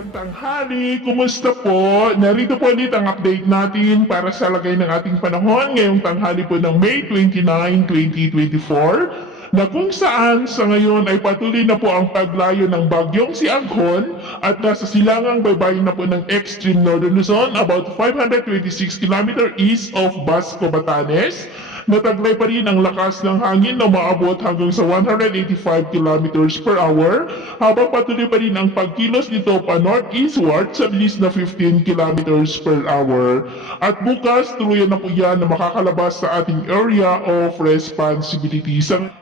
Magandang tanghali, kumusta po? Narito po ulit ang update natin para sa lagay ng ating panahon ngayong tanghali po ng May 29, 2024 na kung saan sa ngayon ay patuloy na po ang paglayo ng bagyong si Aghon at nasa silangang baybayin na po ng extreme northern Luzon about 526 km east of Basco, Batanes. Nataglay pa rin ang lakas ng hangin na maabot hanggang sa 185 kilometers per hour habang patuloy pa rin ang pagkilos nito pa northeastward sa bilis na 15 kilometers per hour. At bukas, tuluyan na po yan na makakalabas sa ating area of responsibility.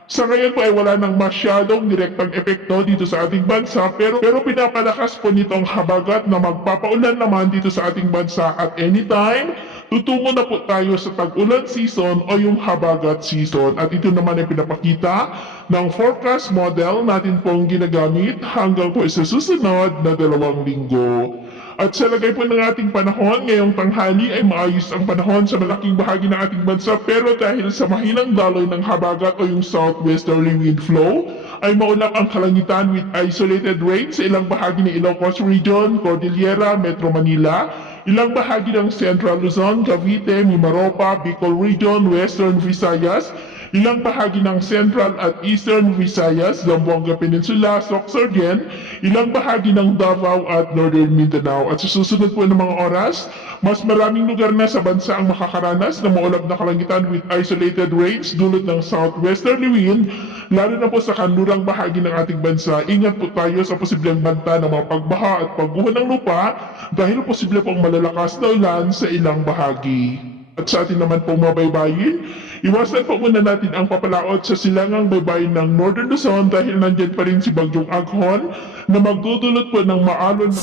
Sa ngayon po ay wala nang masyadong direktang epekto dito sa ating bansa pero pinapalakas po nitong habagat na magpapaulan naman dito sa ating bansa at anytime. Tutungo na po tayo sa tag-ulan season o yung habagat season at ito naman ay pinapakita ng forecast model natin pong ginagamit hanggang po sa susunod na 2 linggo. At sa lagay po ng ating panahon, ngayong tanghali ay maayos ang panahon sa malaking bahagi ng ating bansa pero dahil sa mahinang daloy ng habagat o yung southwesterly wind flow, ay maulap ang kalangitan with isolated rain sa ilang bahagi ng Ilocos Region, Cordillera, Metro Manila, ilang bahagi ng Central Luzon, Cavite, Mimaropa, Bicol Region, Western Visayas, ilang bahagi ng Central at Eastern Visayas, Zamboanga Peninsula, Sorsogon, ilang bahagi ng Davao at Northern Mindanao. At sa susunod po ng mga oras, mas maraming lugar na sa bansa ang makakaranas ng maulap na kalangitan with isolated rains dulot ng southwesterly wind, lalo na po sa kanlurang bahagi ng ating bansa. Ingat po tayo sa posibleng banta ng mga pagbaha at pagguho ng lupa dahil posible pong malalakas na ulan sa ilang bahagi. At sa atin naman pong mga baybayin, iwasan po muna natin ang papalaot sa silangang baybayin ng Northern Luzon dahil nandyan pa rin si Bagyong Aghon na magdudulot po ng maalon na